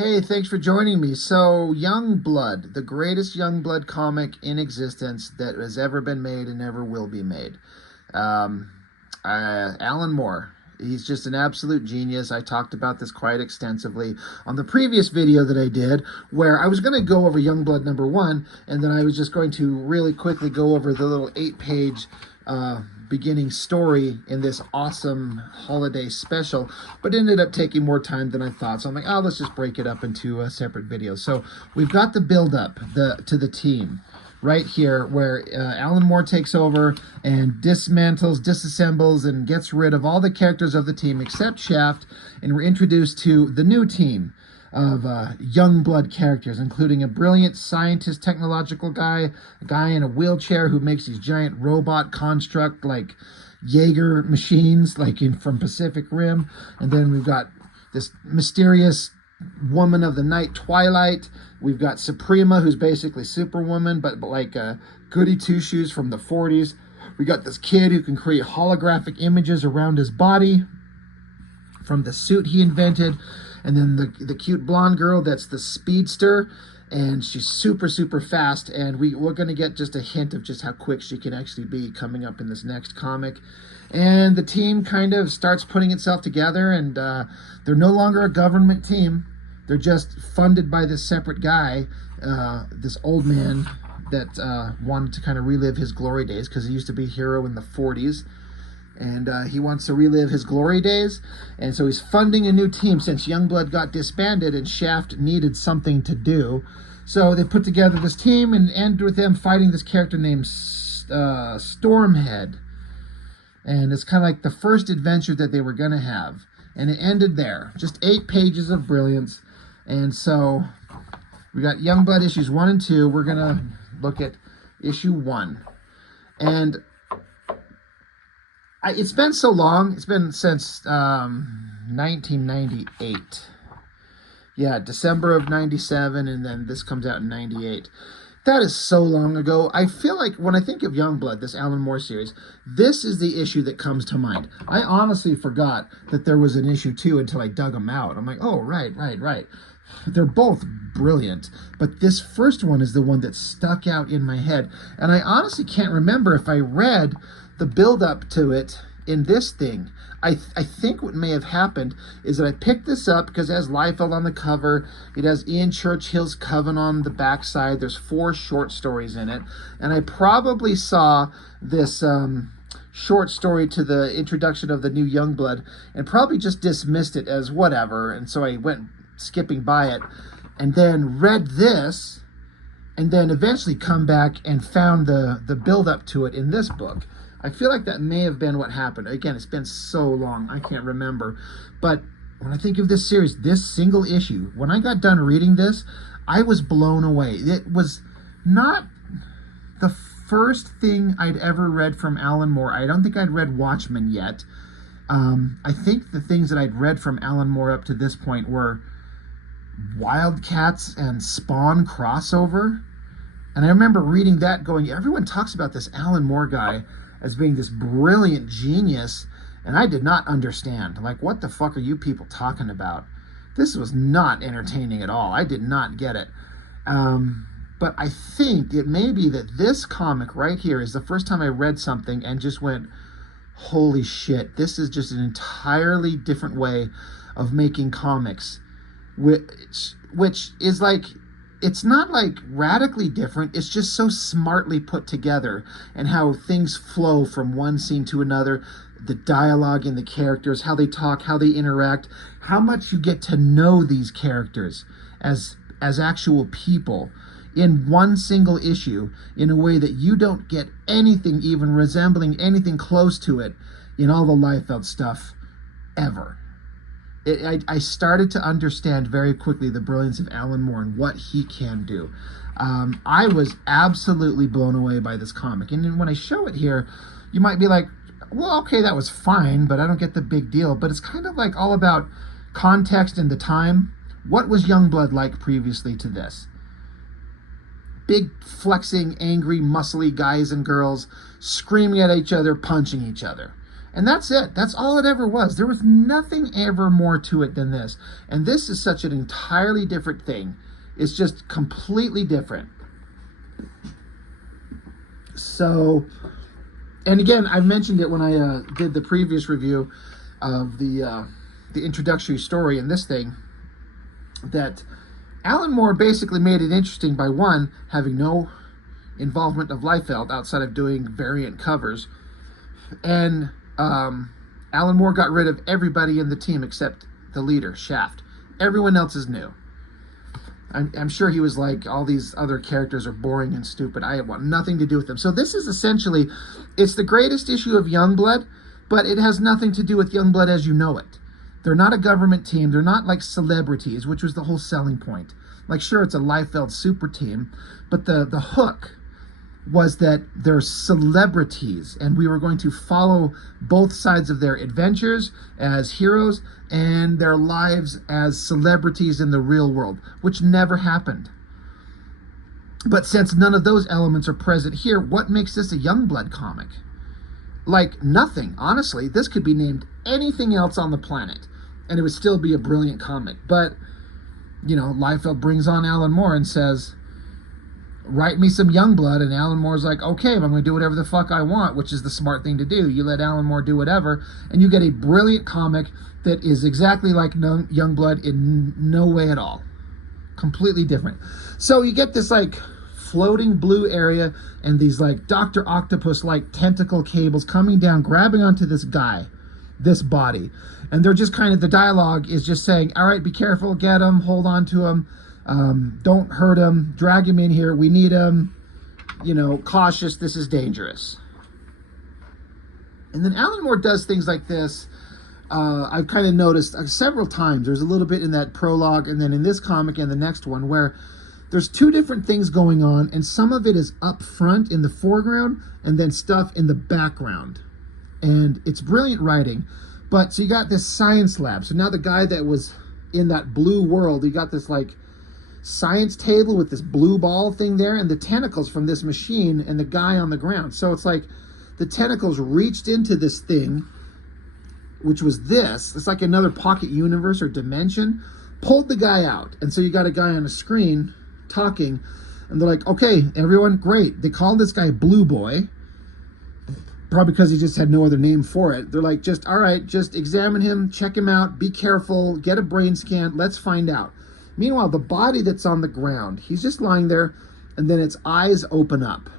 Hey, thanks for joining me. So, Youngblood, the greatest Youngblood comic in existence that has ever been made and ever will be made. Um, Alan Moore. He's just an absolute genius. I talked about this quite extensively on the previous video that I did, where I was going to go over Youngblood #1, and then I was just going to really quickly go over the little 8-page beginning story in this awesome holiday special, but ended up taking more time than I thought. So I'm like, oh, let's just break it up into a separate video. So we've got the build up to the team right here, where Alan Moore takes over and dismantles, disassembles, and gets rid of all the characters of the team except Shaft, and we're introduced to the new team of Youngblood characters, including a brilliant scientist, technological guy, a guy in a wheelchair who makes these giant robot construct like Jaeger machines, like from Pacific Rim, and then we've got this mysterious woman of the night, Twilight. We've got Suprema, who's basically Superwoman, but like goody two-shoes from the 40s. We got this kid who can create holographic images around his body from the suit he invented. And then the cute blonde girl, that's the speedster, and she's super, super fast. And we're going to get just a hint of just how quick she can actually be coming up in this next comic. And the team kind of starts putting itself together, and they're no longer a government team. They're just funded by this separate guy, this old man that wanted to kind of relive his glory days because he used to be a hero in the 40s. And he wants to relive his glory days. And so he's funding a new team since Youngblood got disbanded and Shaft needed something to do. So they put together this team and end with them fighting this character named Stormhead. And it's kind of like the first adventure that they were going to have. And it ended there. Just 8 pages of brilliance. And so we got Youngblood issues 1 and 2. We're going to look at issue 1. And it's been so long. It's been since 1998. Yeah, December of 97, and then this comes out in 98. That is so long ago. I feel like when I think of Youngblood, this Alan Moore series, this is the issue that comes to mind. I honestly forgot that there was an issue 2 until I dug them out. I'm like, oh, right. They're both brilliant, but this first one is the one that stuck out in my head. And I honestly can't remember if I read the build-up to it in this thing. I think what may have happened is that I picked this up because it has Liefeld on the cover. It has Ian Churchill's Coven on the backside. There's 4 short stories in it. And I probably saw this short story to the introduction of the new Youngblood and probably just dismissed it as whatever. And so I went skipping by it and then read this and then eventually come back and found the build-up to it in this book. I feel like that may have been what happened. Again, it's been so long, I can't remember. But when I think of this series, this single issue, when I got done reading this, I was blown away. It was not the first thing I'd ever read from Alan Moore. I don't think I'd read Watchmen yet. I think the things that I'd read from Alan Moore up to this point were Wildcats and Spawn crossover. And I remember reading that going, everyone talks about this Alan Moore guy as being this brilliant genius, and I did not understand. Like, what the fuck are you people talking about? This was not entertaining at all. I did not get it. But I think it may be that this comic right here is the first time I read something and just went, holy shit, this is just an entirely different way of making comics, which is like, it's not like radically different, it's just so smartly put together, and how things flow from one scene to another, the dialogue in the characters, how they talk, how they interact, how much you get to know these characters as actual people in one single issue in a way that you don't get anything even resembling anything close to it in all the Liefeld stuff ever. I started to understand very quickly the brilliance of Alan Moore and what he can do. I was absolutely blown away by this comic. And when I show it here, you might be like, well, okay, that was fine, but I don't get the big deal. But it's kind of like all about context and the time. What was Youngblood like previously to this? Big, flexing, angry, muscly guys and girls screaming at each other, punching each other. And that's it. That's all it ever was. There was nothing ever more to it than this. And this is such an entirely different thing. It's just completely different. So, and again, I mentioned it when I did the previous review of the introductory story in this thing, that Alan Moore basically made it interesting by, one, having no involvement of Liefeld outside of doing variant covers, and Alan Moore got rid of everybody in the team except the leader, Shaft. Everyone else is new. I'm sure he was like, all these other characters are boring and stupid. I want nothing to do with them. So this is essentially, it's the greatest issue of Youngblood, but it has nothing to do with Youngblood as you know it. They're not a government team. They're not like celebrities, which was the whole selling point. Like, sure, it's a Liefeld super team, but the hook was that they're celebrities, and we were going to follow both sides of their adventures as heroes and their lives as celebrities in the real world, which never happened. But since none of those elements are present here, what makes this a Youngblood comic? Like, nothing. Honestly, this could be named anything else on the planet, and it would still be a brilliant comic. But, you know, Liefeld brings on Alan Moore and says, write me some Youngblood, and Alan Moore's like, okay, I'm going to do whatever the fuck I want, which is the smart thing to do. You let Alan Moore do whatever, and you get a brilliant comic that is exactly like Youngblood in no way at all. Completely different. So you get this, like, floating blue area and these, like, Dr. Octopus-like tentacle cables coming down, grabbing onto this guy, this body. And they're just kind of, the dialogue is just saying, all right, be careful, get him, hold on to him. Don't hurt him, drag him in here, we need him, you know, cautious, this is dangerous. And then Alan Moore does things like this. I've kind of noticed several times. There's a little bit in that prologue, and then in this comic and the next one, where there's two different things going on, and some of it is up front in the foreground, and then stuff in the background. And it's brilliant writing. But, so you got this science lab. So now the guy that was in that blue world, he got this, like, science table with this blue ball thing there, and the tentacles from this machine, and the guy on the ground. So it's like the tentacles reached into this thing, which was this. It's like another pocket universe or dimension, pulled the guy out. And so you got a guy on a screen talking, and they're like, okay, everyone, great. They called this guy Blue Boy, probably because he just had no other name for it. They're like, just, all right, just examine him, check him out, be careful, get a brain scan, let's find out. Meanwhile, the body that's on the ground, he's just lying there, and then its eyes open up.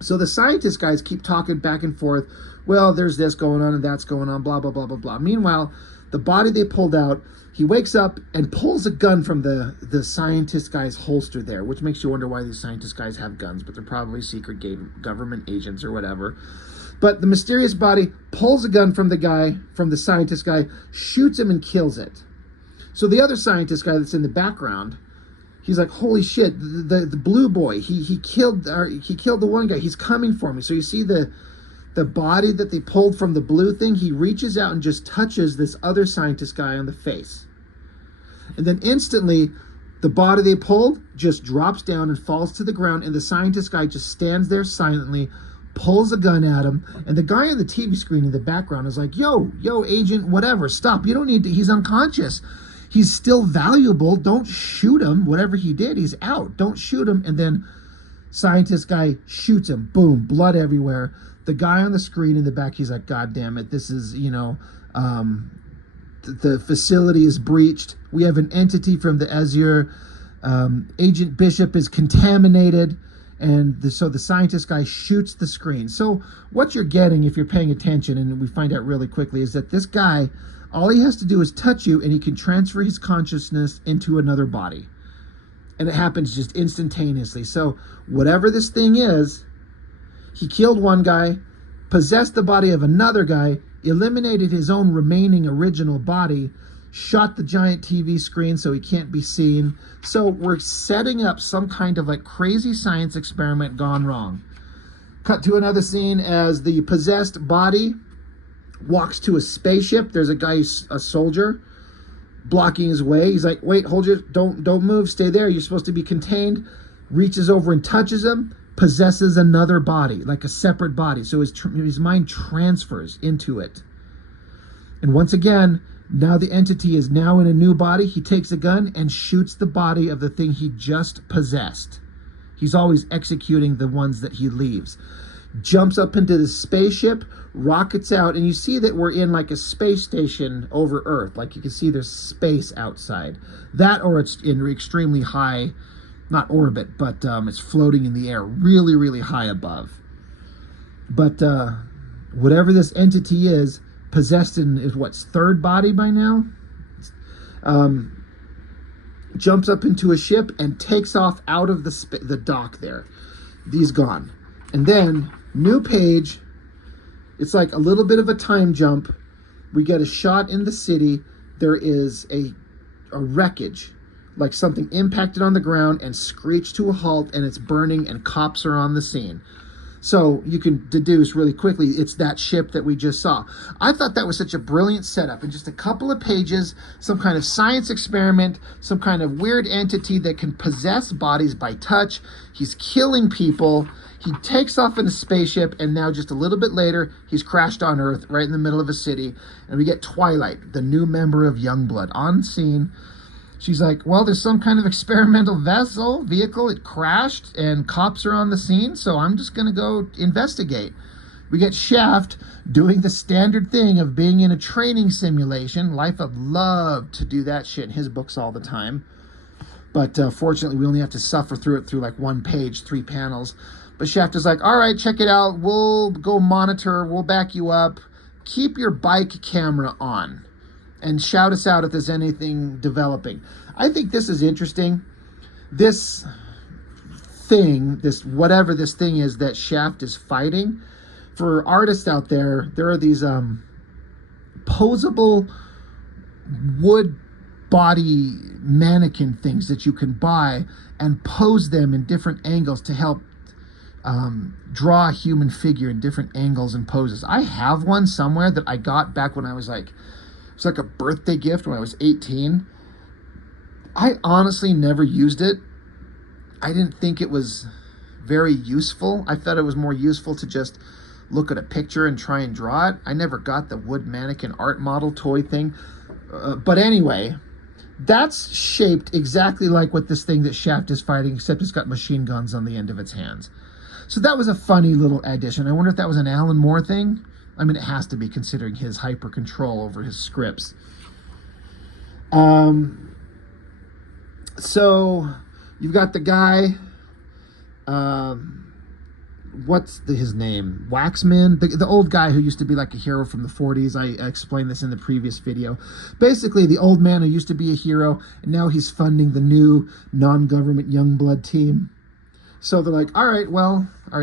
So the scientist guys keep talking back and forth. Well, there's this going on and that's going on, blah, blah, blah, blah, blah. Meanwhile, the body they pulled out, he wakes up and pulls a gun from the scientist guy's holster there, which makes you wonder why these scientist guys have guns, but they're probably secret government agents or whatever. But the mysterious body pulls a gun from the scientist guy, shoots him and kills it. So the other scientist guy that's in the background, he's like, holy shit, the Blue Boy, he killed the one guy, he's coming for me. So you see the body that they pulled from the blue thing, he reaches out and just touches this other scientist guy on the face. And then instantly, the body they pulled just drops down and falls to the ground, and the scientist guy just stands there silently, pulls a gun at him, and the guy on the TV screen in the background is like, yo, agent, whatever, stop, you don't need to, he's unconscious. He's still valuable. Don't shoot him. Whatever he did, he's out. Don't shoot him. And then scientist guy shoots him. Boom. Blood everywhere. The guy on the screen in the back, he's like, God damn it. This is, you know, the facility is breached. We have an entity from the Azure. Agent Bishop is contaminated. And so the scientist guy shoots the screen. So what you're getting, if you're paying attention, and we find out really quickly, is that this guy, all he has to do is touch you, and he can transfer his consciousness into another body. And it happens just instantaneously. So whatever this thing is, he killed one guy, possessed the body of another guy, eliminated his own remaining original body, shot the giant TV screen so he can't be seen. So we're setting up some kind of like crazy science experiment gone wrong. Cut to another scene as the possessed body walks to a spaceship. There's a guy, a soldier, blocking his way. He's like, wait, hold your, don't move, stay there. You're supposed to be contained. Reaches over and touches him. possesses another body, like a separate body. So his mind transfers into it. And once again, now the entity is now in a new body. He takes a gun and shoots the body of the thing he just possessed. He's always executing the ones that he leaves. Jumps up into the spaceship, rockets out, and you see that we're in like a space station over Earth. Like you can see there's space outside. That, or it's in extremely high, not orbit, but it's floating in the air, really, really high above. But whatever this entity is, possessed in what's third body by now, jumps up into a ship and takes off out of the dock there. He's gone. And then, new page, it's like a little bit of a time jump. We get a shot in the city. There is a wreckage, like something impacted on the ground and screeched to a halt, and it's burning, and cops are on the scene. So you can deduce really quickly it's that ship that we just saw. I thought that was such a brilliant setup. In just a couple of pages, some kind of science experiment, some kind of weird entity that can possess bodies by touch. He's killing people. He takes off in a spaceship, and now just a little bit later, he's crashed on Earth right in the middle of a city. And we get Twilight, the new member of Youngblood, on scene. She's like, well, there's some kind of experimental vehicle. It crashed, and cops are on the scene, so I'm just going to go investigate. We get Shaft doing the standard thing of being in a training simulation. Life would love to do that shit in his books all the time. But fortunately, we only have to suffer through it through like one page, 3 panels. But Shaft is like, all right, check it out. We'll go monitor. We'll back you up. Keep your bike camera on. And shout us out if there's anything developing. I think this is interesting. This thing, whatever this thing is that Shaft is fighting, for artists out there, there are these posable wood body mannequin things that you can buy and pose them in different angles to help draw a human figure in different angles and poses. I have one somewhere that I got back when I was like, it's like a birthday gift when I was 18. I honestly never used it. I didn't think it was very useful. I thought it was more useful to just look at a picture and try and draw it. I never got the wood mannequin art model toy thing. But anyway, that's shaped exactly like what this thing that Shaft is fighting, except it's got machine guns on the end of its hands. So that was a funny little addition. I wonder if that was an Alan Moore thing. I mean, it has to be, considering his hyper control over his scripts. So you've got the guy, what's his name? Waxman, the old guy who used to be like a hero from the 40s. I explained this in the previous video. Basically, the old man who used to be a hero, and now he's funding the new non-government Youngblood team. So they're like, all right,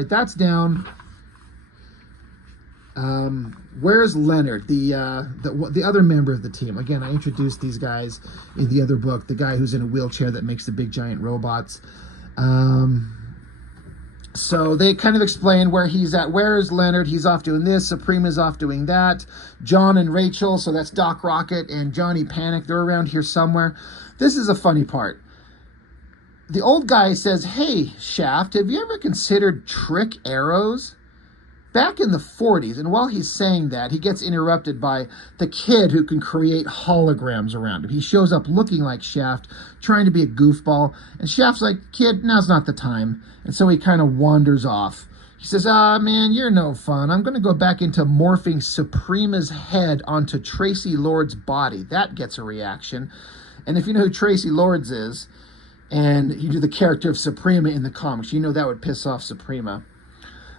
that's down. Where's Leonard, the other member of the team? Again, I introduced these guys in the other book. The guy who's in a wheelchair that makes the big giant robots. So they kind of explain where he's at. Where's Leonard? He's off doing this. Suprema's off doing that. John and Rachel, so that's Doc Rocket and Johnny Panic, they're around here somewhere. This is a funny part. The old guy says, hey, Shaft, have you ever considered trick arrows? Back in the 40s, and while he's saying that, he gets interrupted by the kid who can create holograms around him. He shows up looking like Shaft, trying to be a goofball, and Shaft's like, kid, now's not the time. And so he kind of wanders off. He says, man, you're no fun. I'm going to go back into morphing Suprema's head onto Tracy Lord's body. That gets a reaction. And if you know who Tracy Lords is, and you do the character of Suprema in the comics, you know that would piss off Suprema.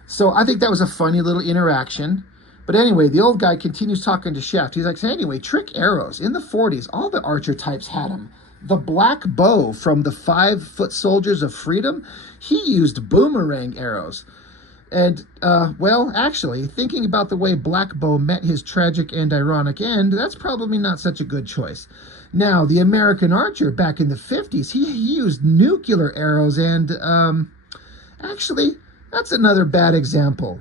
So I think that was a funny little interaction. But anyway, the old guy continues talking to Shaft. He's like, anyway, trick arrows. In the 40s, all the archer types had them. The Black Bow from the 5-Foot Soldiers of Freedom, he used boomerang arrows. And, well, actually, thinking about the way Black Bow met his tragic and ironic end, that's probably not such a good choice. Now, the American archer back in the 50s, he used nuclear arrows and, actually, that's another bad example.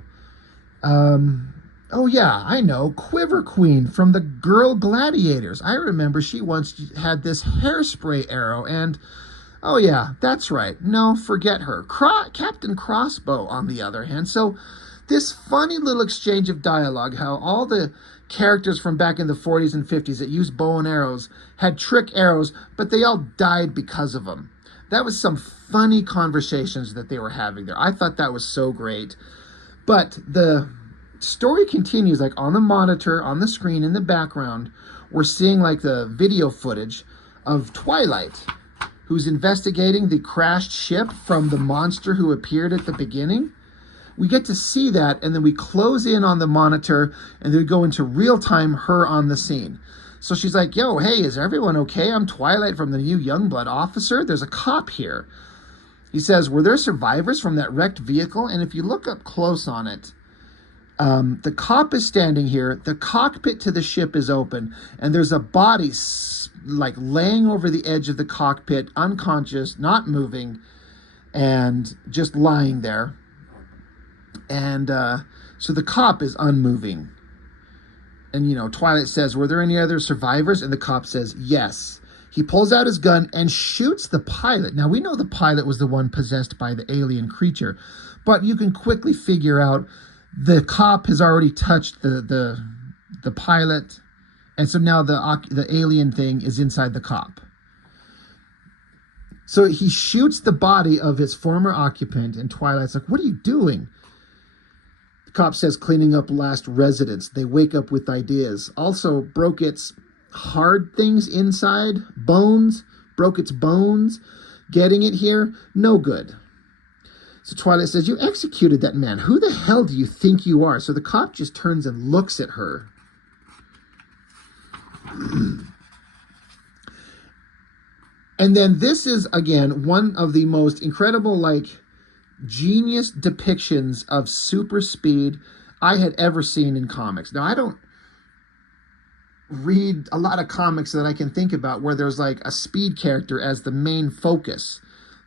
Oh yeah, I know, Quiver Queen from the Girl Gladiators. I remember she once had this hairspray arrow, and Oh, yeah, that's right. No, forget her. Captain Crossbow, on the other hand. So this funny little exchange of dialogue, how all the characters from back in the 40s and 50s that used bow and arrows had trick arrows, but they all died because of them. That was some funny conversations that they were having there. I thought that was so great. But the story continues, like on the monitor, on the screen, in the background, we're seeing like the video footage of Twilight, who's investigating the crashed ship from the monster who appeared at the beginning. We get to see that, and then we close in on the monitor, and then we go into real time, her on the scene. So she's like, yo, hey, is everyone okay? I'm Twilight from the new Youngblood officer. There's a cop here. He says, were there survivors from that wrecked vehicle? And if you look up close on it, the cop is standing here. The cockpit to the ship is open, and there's a body like laying over the edge of the cockpit, unconscious, not moving, and just lying there. And so the cop is unmoving. And, you know, Twilight says, were there any other survivors? And the cop says, yes. He pulls out his gun and shoots the pilot. Now, we know the pilot was the one possessed by the alien creature, but you can quickly figure out the cop has already touched the pilot, and so now the alien thing is inside the cop. So he shoots the body of his former occupant, and Twilight's like, what are you doing? The cop says, cleaning up last residents. They wake up with ideas. Also broke its hard things inside, bones, broke its bones. Getting it here, no good. So Twilight says, you executed that man. Who the hell do you think you are? So the cop just turns and looks at her. And then this is, again, one of the most incredible, like, genius depictions of super speed I had ever seen in comics. Now, I don't read a lot of comics that I can think about where there's, like, a speed character as the main focus.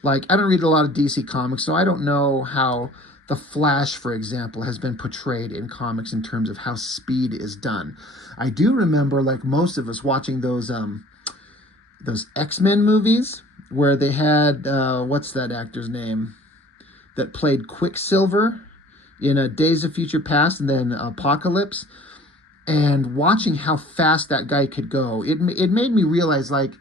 Like, I don't read a lot of DC comics, so I don't know how the Flash, for example, has been portrayed in comics in terms of how speed is done. I do remember, like most of us, watching those X-Men movies where they had, what's that actor's name that played Quicksilver in Days of Future Past and then Apocalypse, and watching how fast that guy could go. It made me realize, like,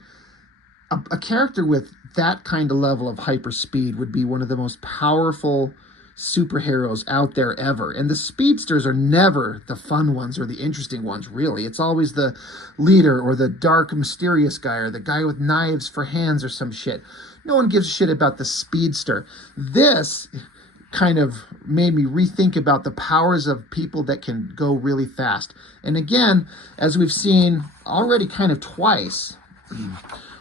a character with that kind of level of hyper speed would be one of the most powerful superheroes out there ever. And the speedsters are never the fun ones or the interesting ones, really. It's always the leader or the dark, mysterious guy or the guy with knives for hands or some shit. No one gives a shit about the speedster. This kind of made me rethink about the powers of people that can go really fast. And again, as we've seen already kind of twice,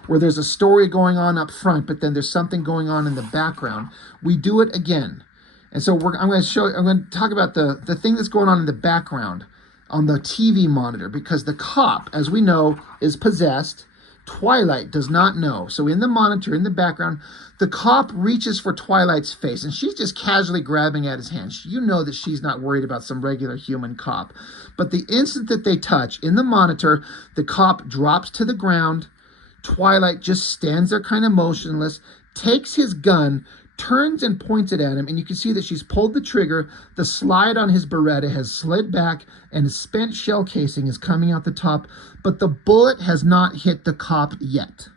where there's a story going on up front, but then there's something going on in the background, we do it again. And so I'm going to talk about the thing that's going on in the background on the TV monitor, because the cop, as we know, is possessed. Twilight does not know. So in the monitor, in the background, the cop reaches for Twilight's face, and she's just casually grabbing at his hand. You know that she's not worried about some regular human cop. But the instant that they touch, in the monitor, the cop drops to the ground. Twilight just stands there kind of motionless, takes his gun, turns and points it at him, and you can see that she's pulled the trigger. The slide on his Beretta has slid back, and his spent shell casing is coming out the top, but the bullet has not hit the cop yet.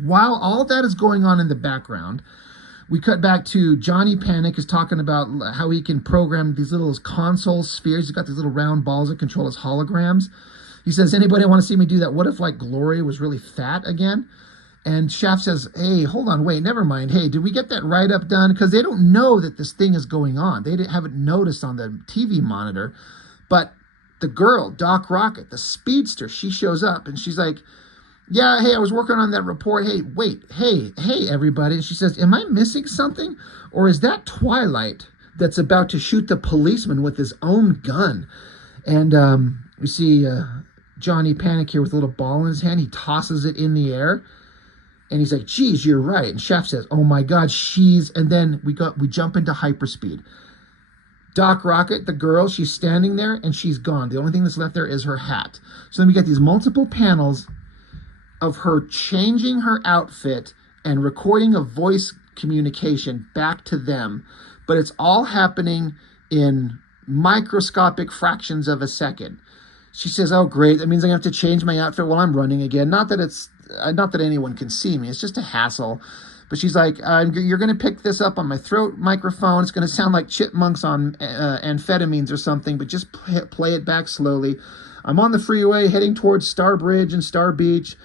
While all that is going on in the background, we cut back to Johnny Panic is talking about how he can program these little console spheres. He's got these little round balls that control his holograms. He says, anybody want to see me do that? What if, like, Gloria was really fat again? And Shaft says, hey, hold on, wait, never mind. Hey, did we get that write-up done? Because they don't know that this thing is going on. They haven't noticed on the TV monitor. But the girl, Doc Rocket, the speedster, she shows up, and she's like, yeah, hey, I was working on that report. Hey, wait, hey, everybody. And she says, am I missing something? Or is that Twilight that's about to shoot the policeman with his own gun? And we see Johnny Panic here with a little ball in his hand. He tosses it in the air. And he's like, geez, you're right. And Shaft says, oh my God, and then we jump into hyperspeed. Doc Rocket, the girl, she's standing there and she's gone. The only thing that's left there is her hat. So then we get these multiple panels of her changing her outfit and recording a voice communication back to them, but it's all happening in microscopic fractions of a second. She says, oh, great. That means I have to change my outfit while I'm running again. Not that anyone can see me. It's just a hassle. But she's like, you're going to pick this up on my throat microphone. It's going to sound like chipmunks on amphetamines or something, but just play it back slowly. I'm on the freeway heading towards Star Bridge and Star Beach.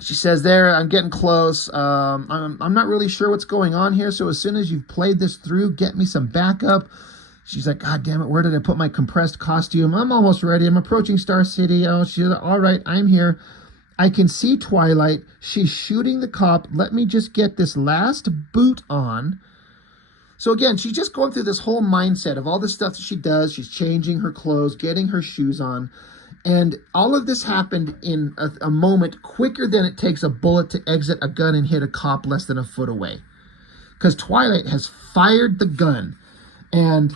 She says there, I'm getting close. I'm not really sure what's going on here. So as soon as you've played this through, get me some backup. She's like, God damn it, where did I put my compressed costume? I'm almost ready. I'm approaching Star City. Oh, she's like, all right, I'm here. I can see Twilight. She's shooting the cop. Let me just get this last boot on. So again, she's just going through this whole mindset of all the stuff that she does. She's changing her clothes, getting her shoes on. And all of this happened in a moment quicker than it takes a bullet to exit a gun and hit a cop less than a foot away. Because Twilight has fired the gun. And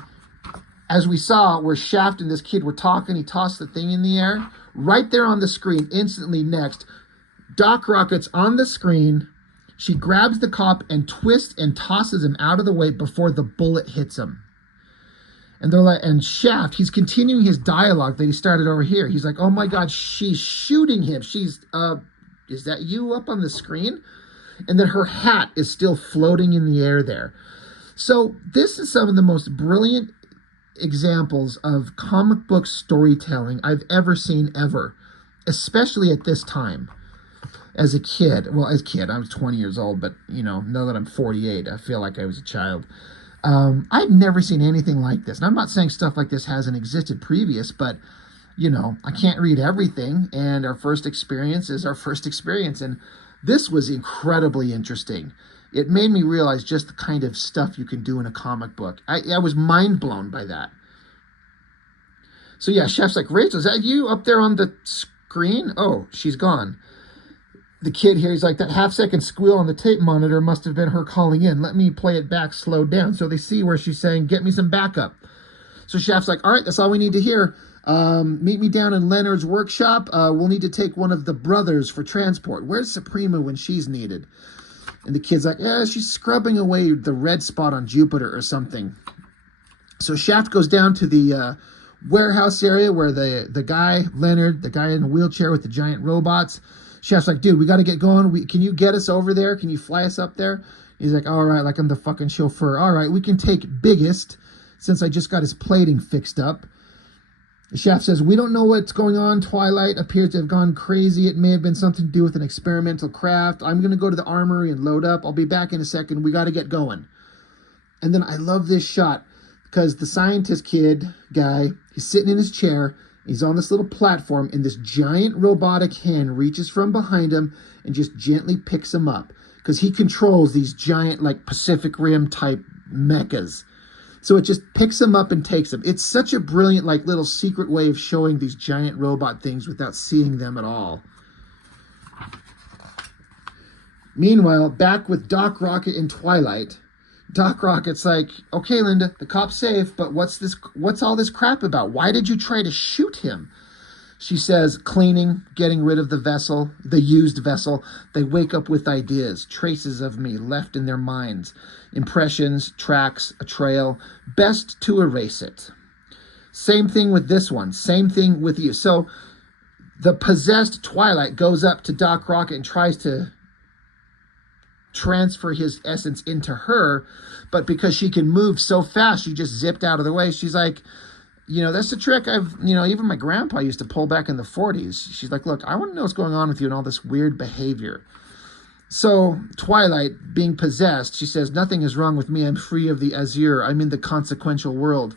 as we saw where Shaft and this kid were talking, he tossed the thing in the air. Right there on the screen, instantly next, Doc Rocket's on the screen. She grabs the cop and twists and tosses him out of the way before the bullet hits him. And they're like, and Shaft, he's continuing his dialogue that he started over here. He's like, oh my God, she's shooting him. She's, is that you up on the screen? And then her hat is still floating in the air there. So this is some of the most brilliant examples of comic book storytelling I've ever seen ever, especially at this time. As a kid, I was 20 years old, but now that I'm 48, I feel like I was a child. I've never seen anything like this. And I'm not saying stuff like this hasn't existed previous, but I can't read everything, and our first experience is our first experience. And this was incredibly interesting. It made me realize just the kind of stuff you can do in a comic book. I was mind blown by that. So yeah, Chef's like, Rachel, is that you up there on the screen? Oh, she's gone. The kid here, he's like, that half-second squeal on the tape monitor must have been her calling in. Let me play it back slowed down. So they see where she's saying, get me some backup. So Chef's like, all right, that's all we need to hear. Meet me down in Leonard's workshop. We'll need to take one of the brothers for transport. Where's Suprema when she's needed? And the kid's like, she's scrubbing away the red spot on Jupiter or something. So Shaft goes down to the warehouse area where the guy, Leonard, the guy in a wheelchair with the giant robots. Shaft's like, dude, we got to get going. Can you get us over there? Can you fly us up there? He's like, all right, like I'm the fucking chauffeur. All right, we can take Biggest since I just got his plating fixed up. Shaft says, we don't know what's going on. Twilight appears to have gone crazy. It may have been something to do with an experimental craft. I'm going to go to the armory and load up. I'll be back in a second. We got to get going. And then I love this shot because the scientist kid guy, he's sitting in his chair. He's on this little platform, and this giant robotic hand reaches from behind him and just gently picks him up because he controls these giant, like, Pacific Rim type mechas. So it just picks him up and takes him. It's such a brilliant, like, little secret way of showing these giant robot things without seeing them at all. Meanwhile, back with Doc Rocket and Twilight, Doc Rocket's like, okay, Linda, the cop's safe, but what's all this crap about? Why did you try to shoot him? She says, cleaning, getting rid of the used vessel. They wake up with ideas, traces of me left in their minds. Impressions, tracks, a trail. Best to erase it. Same thing with this one. Same thing with you. So the possessed Twilight goes up to Doc Rocket and tries to transfer his essence into her, but because she can move so fast, she just zipped out of the way. She's like, that's the trick even my grandpa used to pull back in the 40s. She's like, look, I want to know what's going on with you and all this weird behavior. So Twilight, being possessed, she says, nothing is wrong with me. I'm free of the azure. I'm in the consequential world,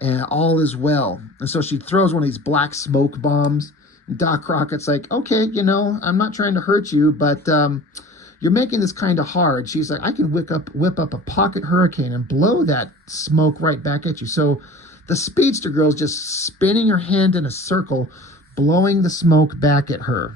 and all is well. And so she throws one of these black smoke bombs. And Doc Rocket's like, okay, I'm not trying to hurt you, but you're making this kind of hard. She's like, I can whip up a pocket hurricane and blow that smoke right back at you. So the speedster girl's just spinning her hand in a circle, blowing the smoke back at her.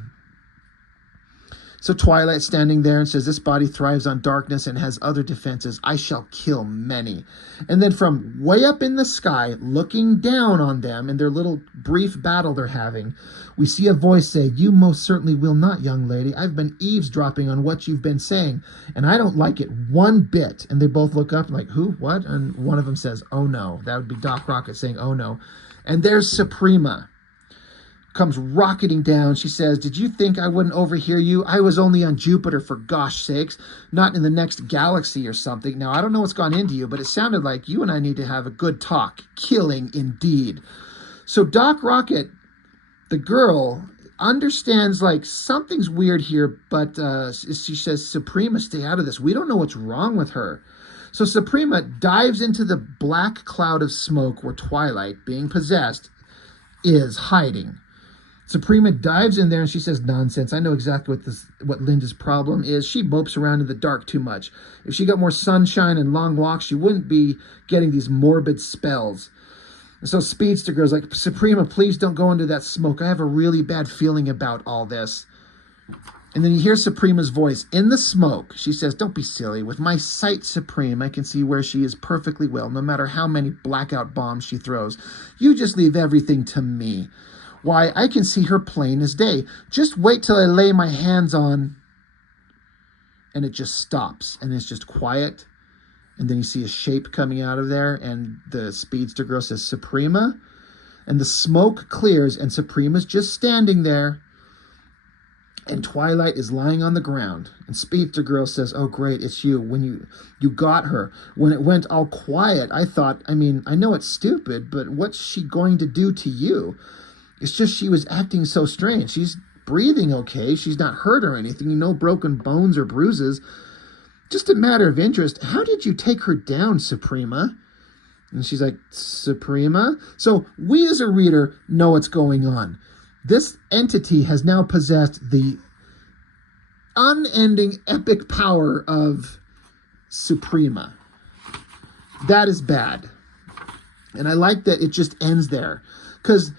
So Twilight standing there and says, this body thrives on darkness and has other defenses. I shall kill many. And then from way up in the sky, looking down on them in their little brief battle they're having, we see a voice say, you most certainly will not, young lady. I've been eavesdropping on what you've been saying, and I don't like it one bit. And they both look up like, who? What? And one of them says, oh no. That would be Doc Rocket saying, oh no. And there's Suprema. Comes rocketing down. She says, did you think I wouldn't overhear you? I was only on Jupiter, for gosh sakes, not in the next galaxy or something. Now, I don't know what's gone into you, but it sounded like you and I need to have a good talk. Killing indeed. So Doc Rocket, the girl, understands like something's weird here, but she says, Suprema, stay out of this. We don't know what's wrong with her. So Suprema dives into the black cloud of smoke where Twilight, being possessed, is hiding. Suprema dives in there and she says, nonsense. I know exactly what Linda's problem is. She mopes around in the dark too much. If she got more sunshine and long walks, she wouldn't be getting these morbid spells. And so Speedster Girl's like, Suprema, please don't go into that smoke. I have a really bad feeling about all this. And then you hear Suprema's voice in the smoke. She says, don't be silly. With my sight, Supreme, I can see where she is perfectly well, no matter how many blackout bombs she throws. You just leave everything to me. Why, I can see her plain as day. Just wait till I lay my hands on... And it just stops. And it's just quiet. And then you see a shape coming out of there. And the Speedster Girl says, Suprema. And the smoke clears. And Suprema's just standing there. And Twilight is lying on the ground. And Speedster Girl says, oh, great, it's you. When you got her. When it went all quiet, I thought, I mean, I know it's stupid, but what's she going to do to you? It's just she was acting so strange. She's breathing okay. She's not hurt or anything. No broken bones or bruises. Just a matter of interest. How did you take her down, Suprema? And she's like, Suprema? So we as a reader know what's going on. This entity has now possessed the unending epic power of Suprema. That is bad. And I like that it just ends there. Because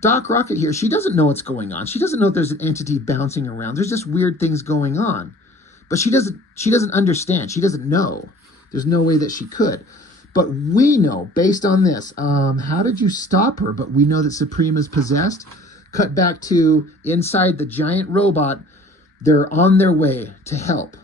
Doc Rocket here, she doesn't know what's going on. She doesn't know there's an entity bouncing around. There's just weird things going on. But she doesn't understand. She doesn't know. There's no way that she could. But we know, based on this, how did you stop her? But we know that Supreme is possessed. Cut back to inside the giant robot. They're on their way to help.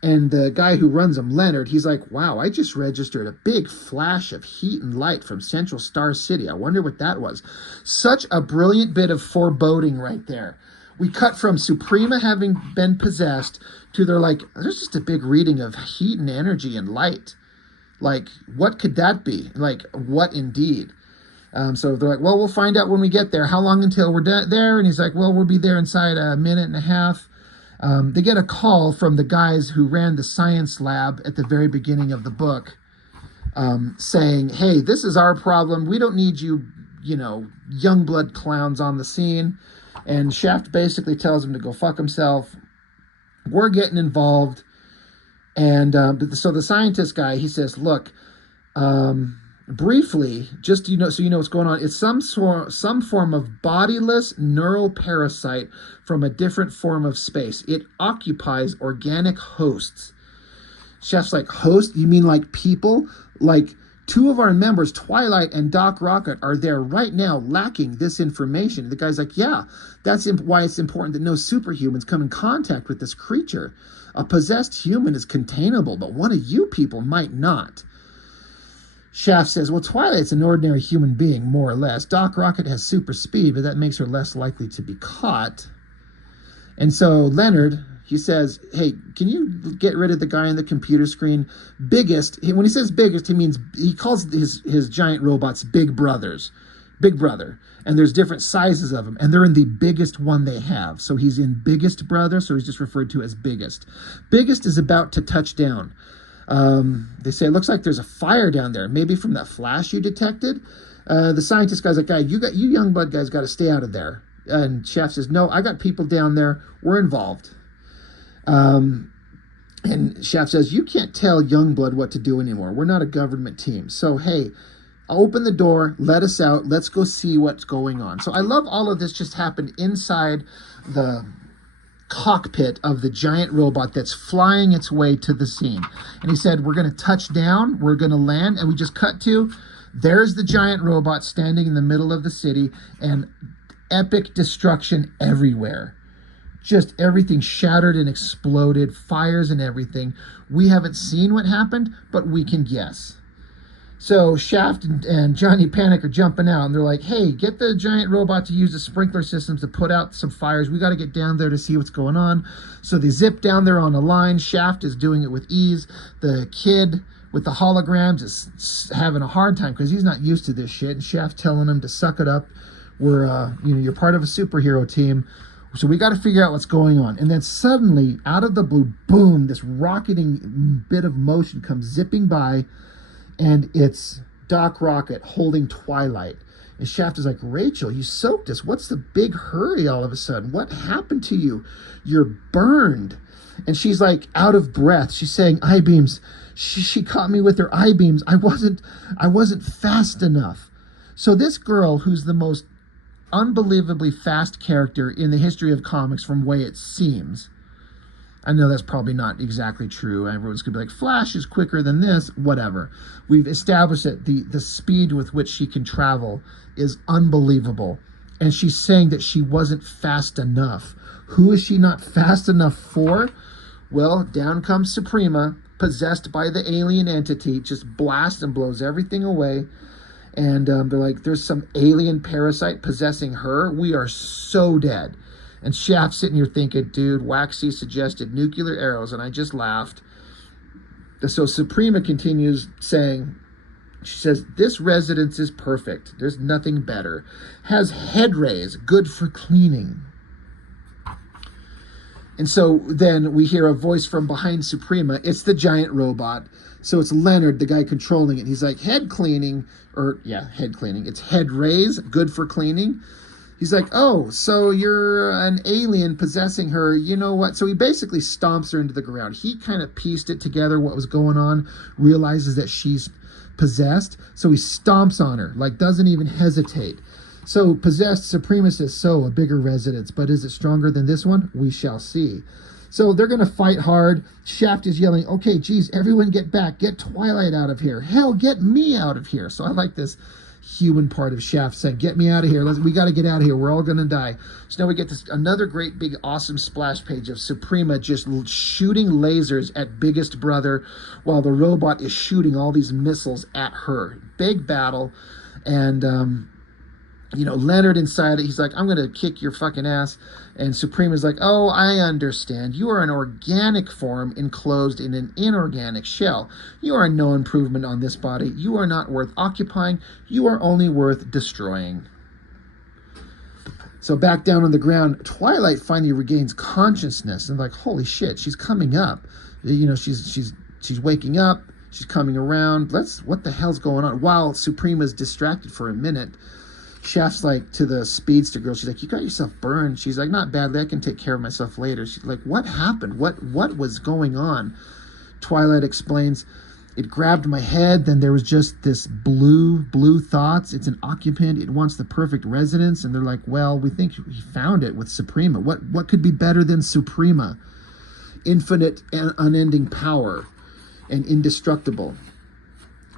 And the guy who runs them, Leonard, he's like, wow, I just registered a big flash of heat and light from Central Star City. I wonder what that was. Such a brilliant bit of foreboding right there. We cut from Suprema having been possessed to they're like, there's just a big reading of heat and energy and light. Like, what could that be? Like, what indeed? So they're like, well, we'll find out when we get there. How long until we're there? And he's like, well, we'll be there inside a minute and a half. They get a call from the guys who ran the science lab at the very beginning of the book saying, hey, this is our problem. We don't need you, Youngblood clowns on the scene. And Shaft basically tells him to go fuck himself. We're getting involved. And so the scientist guy, he says, look, briefly, just so you know what's going on, it's some form of bodiless neural parasite from a different form of space. It occupies organic hosts. Chef's like, host? You mean like people? Like two of our members, Twilight and Doc Rocket, are there right now lacking this information. The guy's like, yeah, that's why it's important that no superhumans come in contact with this creature. A possessed human is containable, but one of you people might not. Shaft says, well, Twilight's an ordinary human being, more or less. Doc Rocket has super speed, but that makes her less likely to be caught. And so Leonard, he says, hey, can you get rid of the guy on the computer screen? Biggest, when he says biggest, he calls his giant robots big brothers. Big brother. And there's different sizes of them. And they're in the biggest one they have. So he's in biggest brother, so he's just referred to as biggest. Biggest is about to touch down. They say, it looks like there's a fire down there. Maybe from that flash you detected. The scientist guy's like, you Youngblood guys got to stay out of there. And Shaft says, no, I got people down there. We're involved. And Shaft says, you can't tell Youngblood what to do anymore. We're not a government team. So, hey, open the door. Let us out. Let's go see what's going on. So I love all of this just happened inside the cockpit of the giant robot that's flying its way to the scene. And he said, we're going to touch down, we're going to land, and we just cut to, there's the giant robot standing in the middle of the city, and epic destruction everywhere. Just everything shattered and exploded, fires and everything. We haven't seen what happened, but we can guess. So Shaft and Johnny Panic are jumping out, and they're like, hey, get the giant robot to use the sprinkler systems to put out some fires. We got to get down there to see what's going on. So they zip down there on a line. Shaft is doing it with ease. The kid with the holograms is having a hard time because he's not used to this shit. And Shaft telling him to suck it up. You're part of a superhero team. So we got to figure out what's going on. And then suddenly, out of the blue, boom, this rocketing bit of motion comes zipping by. And it's Doc Rocket holding Twilight. And Shaft is like, Rachel, you soaked us. What's the big hurry all of a sudden? What happened to you? You're burned. And she's like out of breath. She's saying, I-beams. She caught me with her I-beams. I wasn't fast enough. So this girl, who's the most unbelievably fast character in the history of comics from way it seems, I know that's probably not exactly true. Everyone's going to be like, Flash is quicker than this, whatever. We've established that the speed with which she can travel is unbelievable. And she's saying that she wasn't fast enough. Who is she not fast enough for? Well, down comes Suprema, possessed by the alien entity, just blasts and blows everything away. And they're like, there's some alien parasite possessing her. We are so dead. And Shaft's sitting here thinking, dude, Waxy suggested nuclear arrows, and I just laughed. So Suprema continues saying, she says, this residence is perfect. There's nothing better. Has head rays, good for cleaning. And so then we hear a voice from behind Suprema. It's the giant robot. So it's Leonard, the guy controlling it. He's like, head cleaning. It's head rays, good for cleaning. He's like, oh, so you're an alien possessing her. You know what? So he basically stomps her into the ground. He kind of pieced it together, what was going on, realizes that she's possessed. So he stomps on her, like doesn't even hesitate. So possessed, Suprema says, so a bigger residence, but is it stronger than this one? We shall see. So they're going to fight hard. Shaft is yelling, okay, geez, everyone get back. Get Twilight out of here. Hell, get me out of here. So I like this human part of Shaft saying, get me out of here. We got to get out of here. We're all going to die. So now we get this another great big awesome splash page of Suprema just shooting lasers at Biggest Brother while the robot is shooting all these missiles at her. Big battle. And, Leonard inside it, he's like, I'm going to kick your fucking ass. And Suprema's like, oh, I understand. You are an organic form enclosed in an inorganic shell. You are no improvement on this body. You are not worth occupying. You are only worth destroying. So back down on the ground, Twilight finally regains consciousness. And like, holy shit, she's coming up. She's waking up. She's coming around. What the hell's going on? While Suprema's distracted for a minute, Shaft's like to the speedster girl. She's like, you got yourself burned. She's like, not badly. I can take care of myself later. She's like, what happened? What was going on? Twilight explains, it grabbed my head. Then there was just this blue thoughts. It's an occupant. It wants the perfect residence. And they're like, well, we think he found it with Suprema. What could be better than Suprema? Infinite and unending power and indestructible.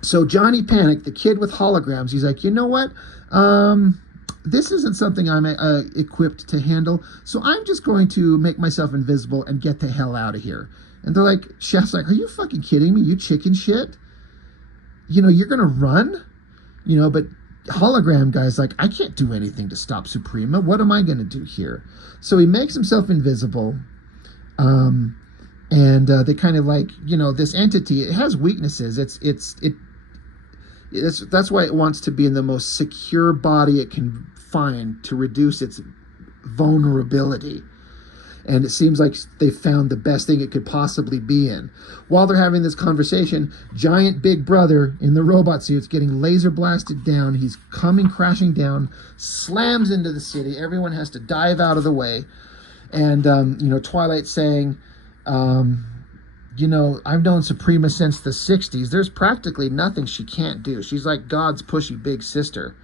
So Johnny Panic, the kid with holograms, he's like, you know what? This isn't something I'm equipped to handle, so I'm just going to make myself invisible and get the hell out of here. And they're like, Shaft's like, are you fucking kidding me? You chicken shit? You're going to run? But hologram guy's like, I can't do anything to stop Suprema. What am I going to do here? So he makes himself invisible. And they kind of like, this entity, it has weaknesses. That's why it wants to be in the most secure body it can find to reduce its vulnerability. And it seems like they found the best thing it could possibly be in. While they're having this conversation, giant Big Brother in the robot suit's getting laser blasted down. He's coming crashing down, slams into the city. Everyone has to dive out of the way. And, Twilight saying, I've known Suprema since the 60s. There's practically nothing she can't do. She's like God's pushy big sister.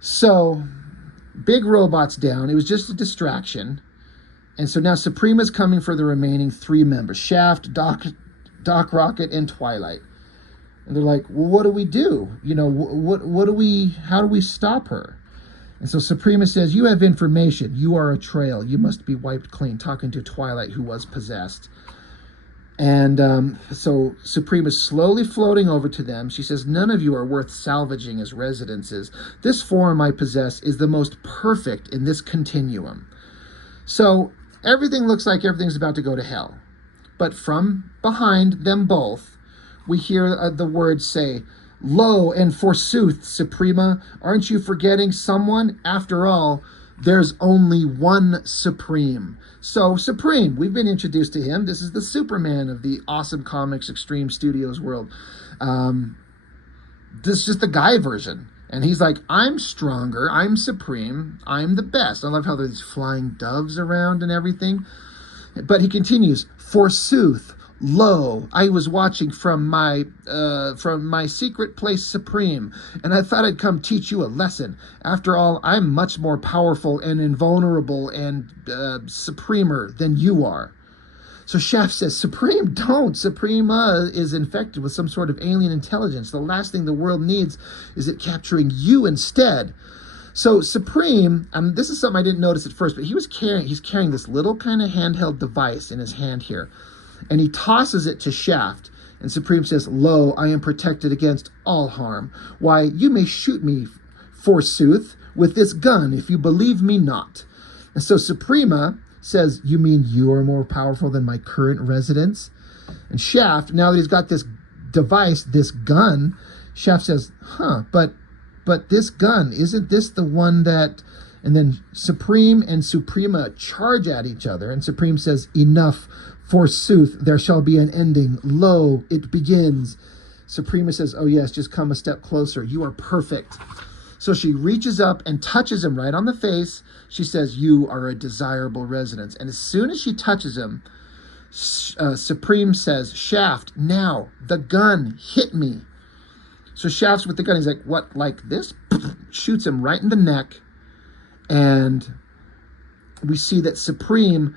So, Big Robot's down. It was just a distraction. And so now Suprema's coming for the remaining 3 members, Shaft, Doc Rocket, and Twilight. And they're like, well, what do we do? You know, how do we stop her? And so Suprema says, you have information. You are a trail. You must be wiped clean, talking to Twilight, who was possessed. And so Suprema's slowly floating over to them. She says, none of you are worth salvaging as residences. This form I possess is the most perfect in this continuum. So everything looks like everything's about to go to hell. But from behind them both, we hear the words say, lo and forsooth, Suprema, aren't you forgetting someone? After all, there's only one Supreme. So Supreme, we've been introduced to him. This is the Superman of the Awesome Comics Extreme Studios world. This is just the guy version. And he's like, I'm stronger, I'm supreme, I'm the best. I love how there's flying doves around and everything. But he continues, forsooth, lo, I was watching from my secret place supreme, and I thought I'd come teach you a lesson. After all, I'm much more powerful and invulnerable and supremer than you are. So Shaft says, Supreme, don't. Suprema is infected with some sort of alien intelligence. The last thing the world needs is it capturing you instead. So Supreme, this is something I didn't notice at first, but he's carrying this little kind of handheld device in his hand here. And he tosses it to Shaft. And Supreme says, lo, I am protected against all harm. Why, you may shoot me, forsooth, with this gun if you believe me not. And so Suprema says, you mean you are more powerful than my current residents? And Shaft, now that he's got this device, this gun, Shaft says, but this gun, isn't this the one that... And then Supreme and Suprema charge at each other. And Supreme says, enough, forsooth, there shall be an ending. Lo, it begins. Suprema says, oh yes, just come a step closer. You are perfect. So she reaches up and touches him right on the face. She says, you are a desirable residence. And as soon as she touches him, Supreme says, Shaft, now, the gun, hit me. So Shaft's with the gun. He's like, what, like this? Shoots him right in the neck. And we see that Supreme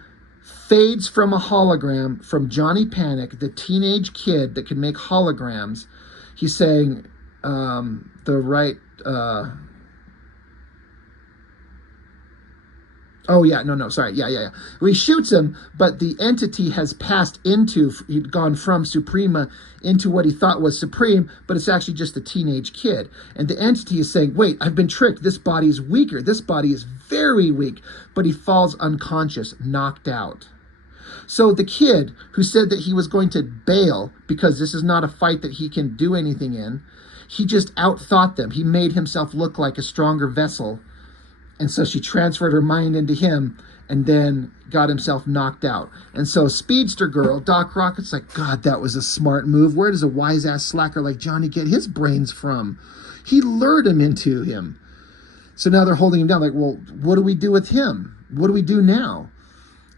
fades from a hologram from Johnny Panic, the teenage kid that can make holograms. He's saying Well, he shoots him, but the entity has passed into, he'd gone from Suprema into what he thought was Supreme, but it's actually just a teenage kid. And the entity is saying, wait, I've been tricked. This body is weaker. This body is very weak. But he falls unconscious, knocked out. So the kid who said that he was going to bail because this is not a fight that he can do anything in, he just outthought them. He made himself look like a stronger vessel. And so she transferred her mind into him and then got himself knocked out. And so Speedster Girl, Doc Rocket's like, God, that was a smart move. Where does a wise-ass slacker like Johnny get his brains from? He lured him into him. So now they're holding him down. Like, well, what do we do with him? What do we do now?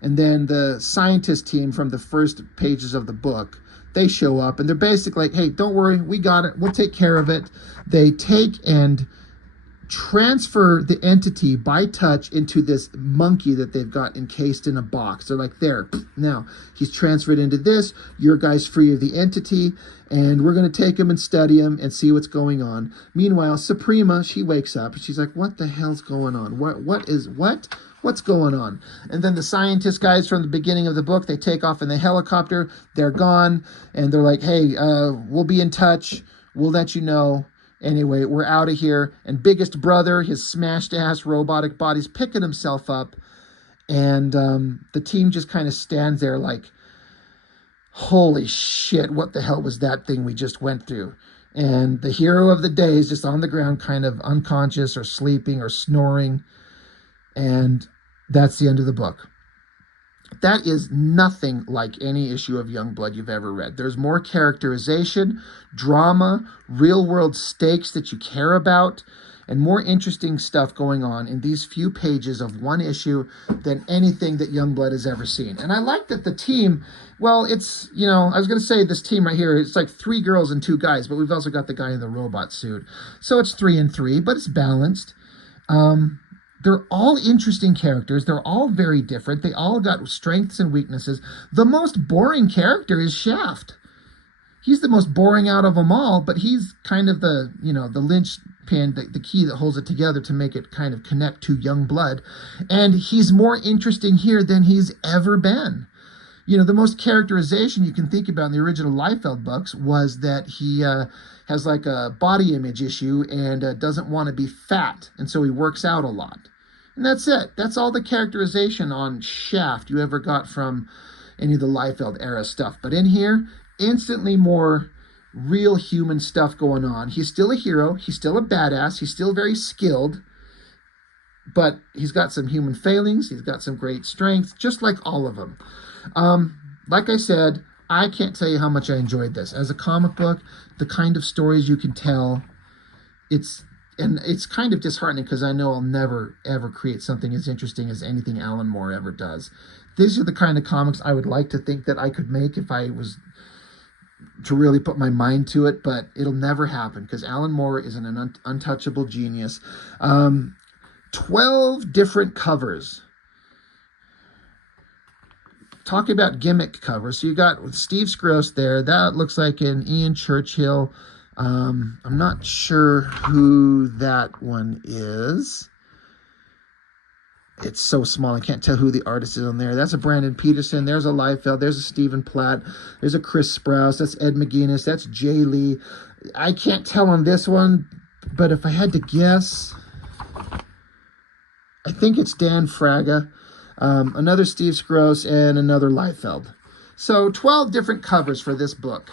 And then the scientist team from the first pages of the book, they show up. And they're basically like, hey, don't worry. We got it. We'll take care of it. They take and transfer the entity by touch into this monkey that they've got encased in a box. They're like, there, now he's transferred into this. Your guy's free of the entity, and we're going to take him and study him and see what's going on. Meanwhile, Suprema, she wakes up. She's like, what the hell's going on? What's going on? And then the scientist guys from the beginning of the book, they take off in the helicopter. They're gone, and they're like, hey, we'll be in touch. We'll let you know. Anyway, we're out of here. And Biggest Brother, his smashed-ass robotic body's picking himself up. And the team just kind of stands there like, holy shit, what the hell was that thing we just went through? And the hero of the day is just on the ground, kind of unconscious or sleeping or snoring. And that's the end of the book. That is nothing like any issue of Youngblood you've ever read. There's more characterization, drama, real-world stakes that you care about, and more interesting stuff going on in these few pages of one issue than anything that Youngblood has ever seen. And I like that the team, well, it's, you know, I was going to say this team right here, it's like 3 girls and 2 guys, but we've also got the guy in the robot suit. So it's 3 and 3, but it's balanced. They're all interesting characters. They're all very different. They all got strengths and weaknesses. The most boring character is Shaft. He's the most boring out of them all, but he's kind of the, the linchpin, the key that holds it together to make it kind of connect to Youngblood. And he's more interesting here than he's ever been. The most characterization you can think about in the original Liefeld books was that he has like a body image issue and doesn't want to be fat, and so he works out a lot. And that's it. That's all the characterization on Shaft you ever got from any of the Liefeld era stuff. But in here, instantly more real human stuff going on. He's still a hero. He's still a badass. He's still very skilled. But he's got some human failings. He's got some great strengths, just like all of them. Like I said, I can't tell you how much I enjoyed this. As a comic book, the kind of stories you can tell, it's kind of disheartening because I know I'll never, ever create something as interesting as anything Alan Moore ever does. These are the kind of comics I would like to think that I could make if I was to really put my mind to it, but it'll never happen because Alan Moore is an untouchable genius. 12 different covers. Talk about gimmick covers. So you got Steve Skroce there. That looks like an Ian Churchill. I'm not sure who that one is. It's so small, I can't tell who the artist is on there. That's a Brandon Peterson. There's a Liefeld. There's a Stephen Platt. There's a Chris Sprouse. That's Ed McGuinness. That's Jay Lee. I can't tell on this one, but if I had to guess, I think it's Dan Fraga. Another Steve Skroce and another Liefeld. So 12 different covers for this book.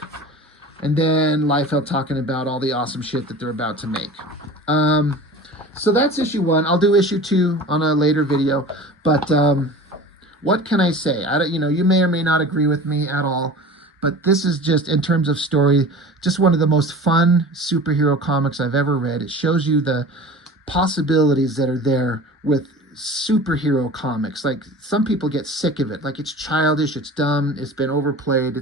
And then Liefeld talking about all the awesome shit that they're about to make. So that's issue 1. I'll do issue 2 on a later video. But what can I say? You may or may not agree with me at all. But this is just, in terms of story, just one of the most fun superhero comics I've ever read. It shows you the possibilities that are there with superhero comics. Like, some people get sick of it. Like, it's childish, it's dumb, it's been overplayed,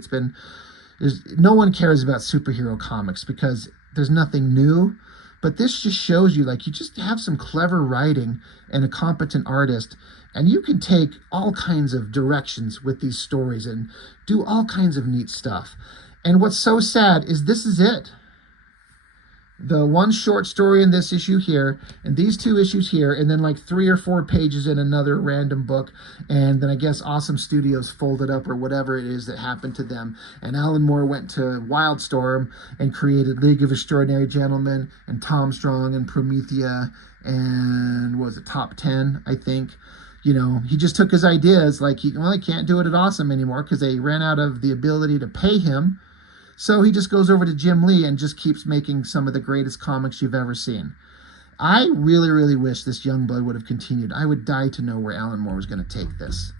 no one cares about superhero comics because there's nothing new. But this just shows you, like, you just have some clever writing and a competent artist, and you can take all kinds of directions with these stories and do all kinds of neat stuff. And what's so sad is this is it. The one short story in this issue here, and these 2 issues here, and then like 3 or 4 pages in another random book, and then I guess Awesome Studios folded up or whatever it is that happened to them, and Alan Moore went to Wildstorm and created League of Extraordinary Gentlemen, and Tom Strong, and Promethea, and what was it, Top 10, I think. He just took his ideas, like, he can't do it at Awesome anymore because they ran out of the ability to pay him. So he just goes over to Jim Lee and just keeps making some of the greatest comics you've ever seen. I really, really wish this Youngblood would have continued. I would die to know where Alan Moore was going to take this.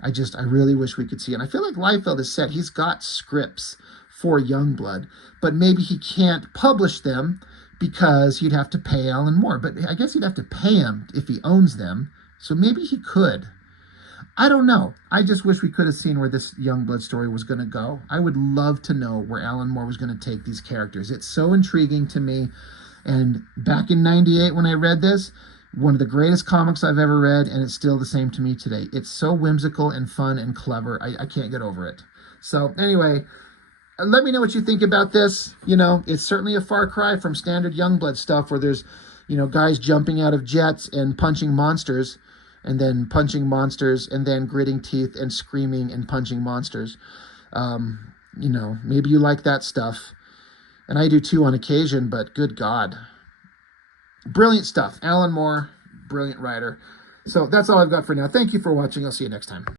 I really wish we could see it. And I feel like Liefeld has said he's got scripts for Youngblood, but maybe he can't publish them because he'd have to pay Alan Moore. But I guess he'd have to pay him if he owns them. So maybe he could. I don't know. I just wish we could have seen where this Youngblood story was going to go. I would love to know where Alan Moore was going to take these characters. It's so intriguing to me. And back in '98 when I read this, one of the greatest comics I've ever read, and it's still the same to me today. It's so whimsical and fun and clever. I can't get over it. So anyway, let me know what you think about this. It's certainly a far cry from standard Youngblood stuff where there's, guys jumping out of jets and punching monsters, and then punching monsters, and then gritting teeth and screaming and punching monsters. Maybe you like that stuff. And I do too on occasion, but good God. Brilliant stuff. Alan Moore, brilliant writer. So that's all I've got for now. Thank you for watching. I'll see you next time.